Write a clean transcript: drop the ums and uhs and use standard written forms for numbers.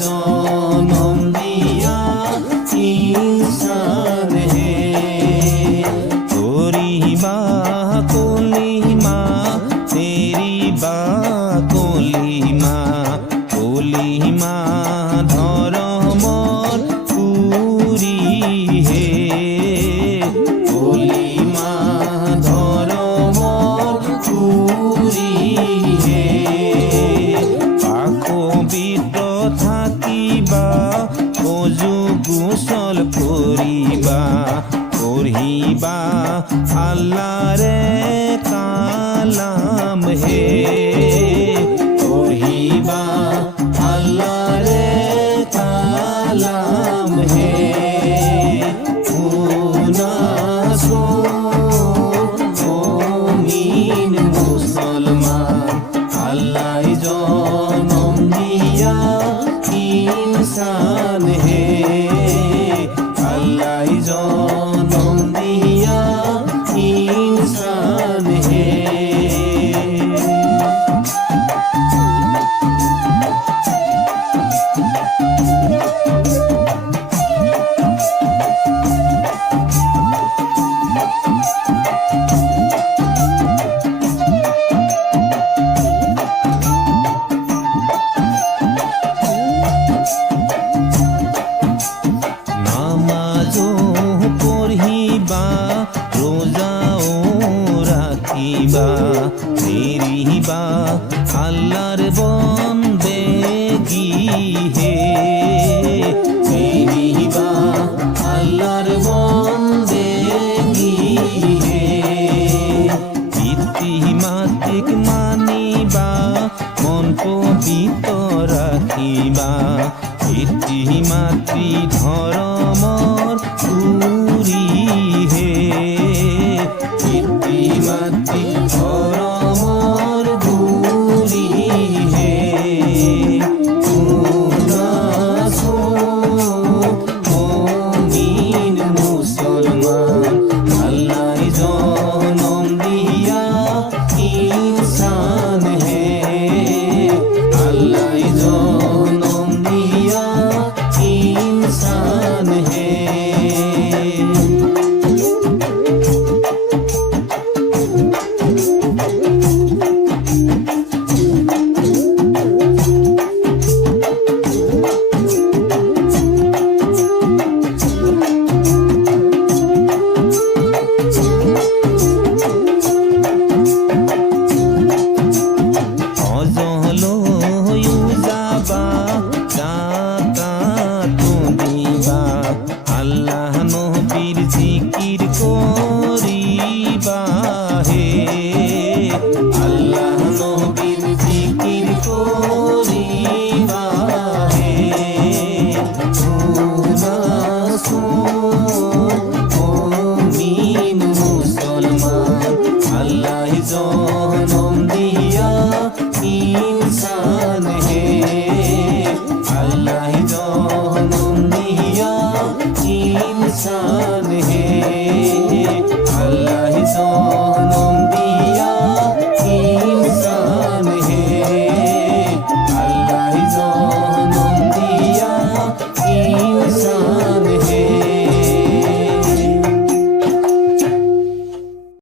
জনম দিয়া ইনসান হে তোরি বা কলিমা তেরি বা কলিমা কলিমা ধরমর পুরি হে কলিমা ধরমর পুরি হে পবিত্র থাকিবা অজু গোসল করিবা পড়িবা আল্লাহরে কালাম হে পড়িবা আল্লাহরে কালাম হে মুমিন মুসলমান আল্লাহ জনম দিয়া ইনসান হে আল্লাহ জনম দিয়া ইনসান হে রোজাও রাখিবা ফিরিবা আল্লাহর বন্দেগি হে ফিরিবা আল্লাহর বন্দেগি হে ইতিমাতিক মানিবা মন পবিত্র রাখিবা ইতিমাতি ধর্মর পুরি হে ইতিমাতি ধর্মর পুরি হে মুমিন মুসলমান আল্লাহ জনম দিয়া ইনসান হে আল্লাহ জনম দিয়া ইনসান হে আল্লাহ নবীর জিকির করিবা হে আল্লাহ নবীর জিকির